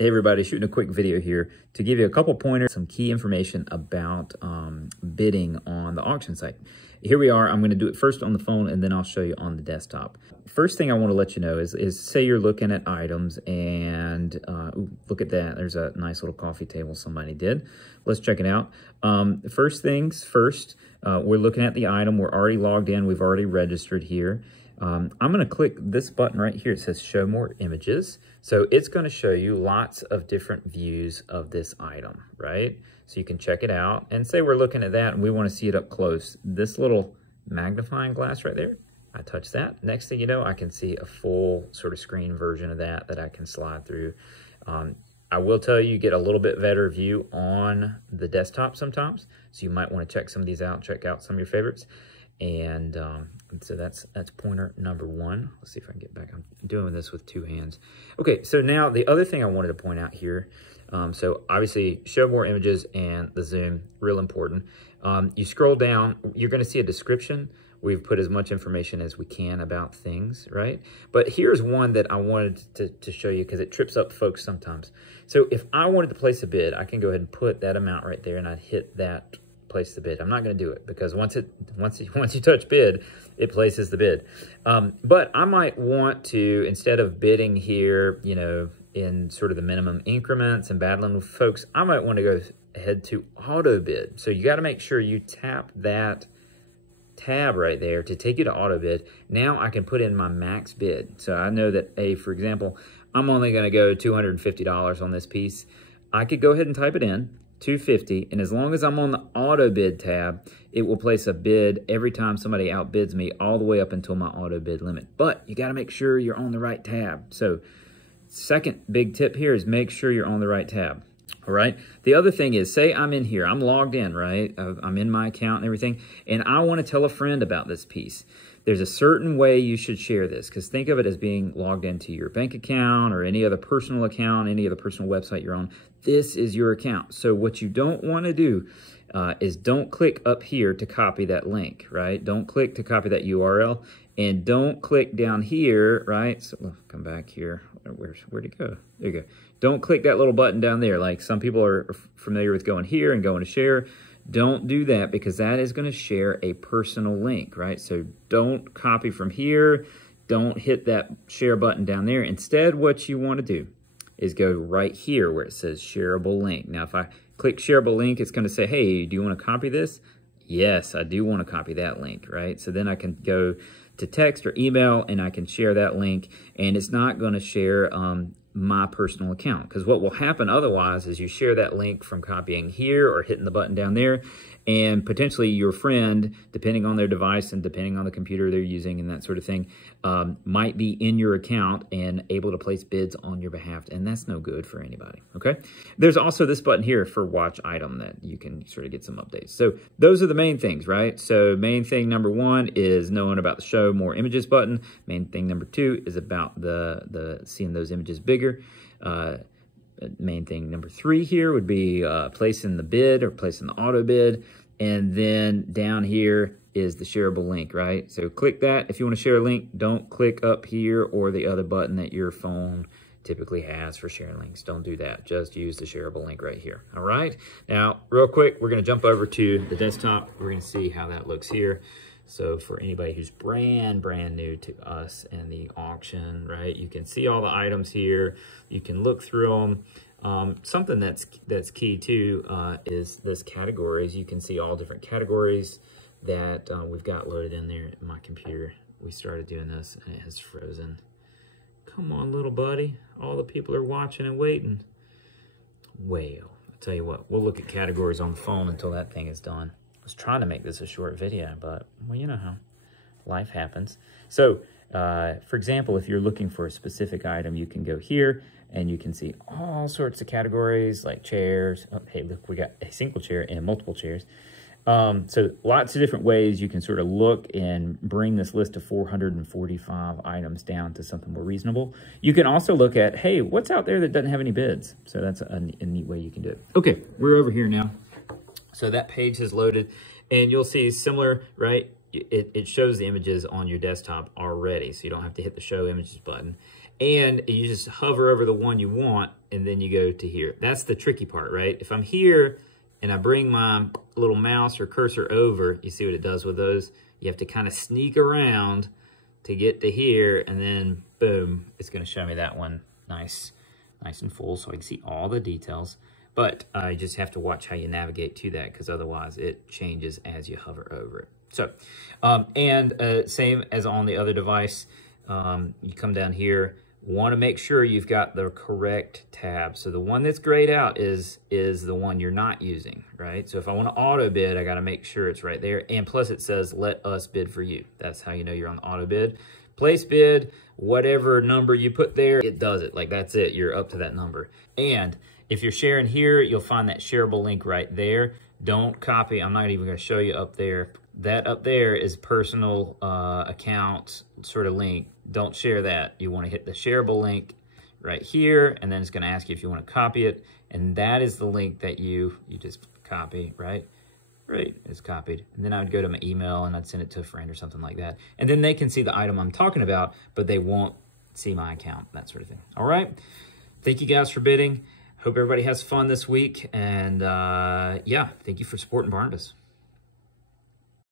Hey everybody, shooting a quick video here to give you a couple pointers, some key information about bidding on the auction site. Here we are. I'm going to do it first on the phone and then I'll show you on the desktop. First thing I want to let you know is say you're looking at items and ooh, look at that. There's a nice little coffee table somebody did. Let's check it out. First things first, we're looking at the item. We're already logged in. We've already registered here. I'm going to click this button right here. It says show more images. So it's going to show you lots of different views of this item, right? So you can check it out and say we're looking at that and we want to see it up close. This little magnifying glass right there, I touch that. Next thing you know, I can see a full sort of screen version of that I can slide through. I will tell you, you get a little bit better view on the desktop sometimes. So you might want to check some of these out, check out some of your favorites. And so that's pointer number one. Let's see if I can get back. I'm doing this with two hands. Okay, so now the other thing I wanted to point out here, so obviously show more images and the zoom, real important. You scroll down, you're gonna see a description. We've put as much information as we can about things, right? But here's one that I wanted to show you because it trips up folks sometimes. So if I wanted to place a bid, I can go ahead and put that amount right there and I'd hit that place the bid. I'm not going to do it because once you touch bid, it places the bid. But I might want to, instead of bidding here, you know, in sort of the minimum increments and battling with folks, I might want to go ahead to auto bid. So you got to make sure you tap that tab right there to take you to auto bid. Now I can put in my max bid. So I know that, for example, I'm only going to go $250 on this piece. I could go ahead and type it in. $250, and as long as I'm on the auto bid tab, it will place a bid every time somebody outbids me all the way up until my auto bid limit. But you got to make sure you're on the right tab. So second big tip here is make sure you're on the right tab. All right. The other thing is, say I'm in here, I'm logged in, right? I'm in my account and everything, and I want to tell a friend about this piece. There's a certain way you should share this, because think of it as being logged into your bank account or any other personal account, any other personal website you're on. This is your account. So what you don't want to do is don't click up here to copy that link, right? Don't click to copy that URL, and don't click down here, right? So come back here. Where'd it go? There you go. Don't click that little button down there. Like some people are familiar with going here and going to share. Don't do that because that is going to share a personal link, right? So don't copy from here. Don't hit that share button down there. Instead, what you want to do is go right here where it says shareable link. Now, if I click shareable link, it's going to say, hey, do you want to copy this? Yes, I do want to copy that link, right? So then I can go to text or email and I can share that link, and it's not going to share my personal account, because what will happen otherwise is you share that link from copying here or hitting the button down there, and potentially your friend, depending on their device and depending on the computer they're using and that sort of thing, might be in your account and able to place bids on your behalf, and that's no good for anybody, okay? There's also this button here for watch item that you can sort of get some updates. So those are the main things, right? So main thing number one is knowing about the show more images button. Main thing number two is about the seeing those images bigger. Main thing number three here would be placing the bid or placing the auto bid. And then down here is the shareable link, right? So click that. If you want to share a link, don't click up here or the other button that your phone typically has for sharing links. Don't do that. Just use the shareable link right here. All right. Now, real quick, we're going to jump over to the desktop. We're going to see how that looks here. So for anybody who's brand new to us and the auction, right, you can see all the items here. You can look through them. Something that's key too is this categories. You can see all different categories that we've got loaded in there in my computer. We started doing this and it has frozen. Come on, little buddy. All the people are watching and waiting. Well, I'll tell you what, we'll look at categories on the phone until that thing is done. I was trying to make this a short video, but, well, you know how life happens. So, for example, if you're looking for a specific item, you can go here and you can see all sorts of categories like chairs. Oh, hey, look, we got a single chair and multiple chairs. So lots of different ways you can sort of look and bring this list of 445 items down to something more reasonable. You can also look at, hey, what's out there that doesn't have any bids? So that's a neat way you can do it. Okay, we're over here now. So that page has loaded and you'll see similar, right? It shows the images on your desktop already, so you don't have to hit the show images button. And you just hover over the one you want, and then you go to here. That's the tricky part, right? If I'm here and I bring my little mouse or cursor over, you see what it does with those? You have to kind of sneak around to get to here, and then boom, it's gonna show me that one nice and full so I can see all the details. But I just have to watch how you navigate to that, because otherwise it changes as you hover over it. So, same as on the other device, you come down here, want to make sure you've got the correct tab. So the one that's grayed out is the one you're not using, right? So if I want to auto bid, I got to make sure it's right there. And plus it says, let us bid for you. That's how you know you're on the auto bid. Place bid, whatever number you put there, it does it. Like, that's it. You're up to that number. And if you're sharing here, you'll find that shareable link right there. Don't copy. I'm not even going to show you up there. That up there is personal account sort of link. Don't share that. You want to hit the shareable link right here, and then it's going to ask you if you want to copy it. And that is the link that you just copy, right? Right, it's copied. And then I would go to my email and I'd send it to a friend or something like that. And then they can see the item I'm talking about, but they won't see my account, that sort of thing. All right. Thank you guys for bidding. Hope everybody has fun this week. And yeah, thank you for supporting Barnabas.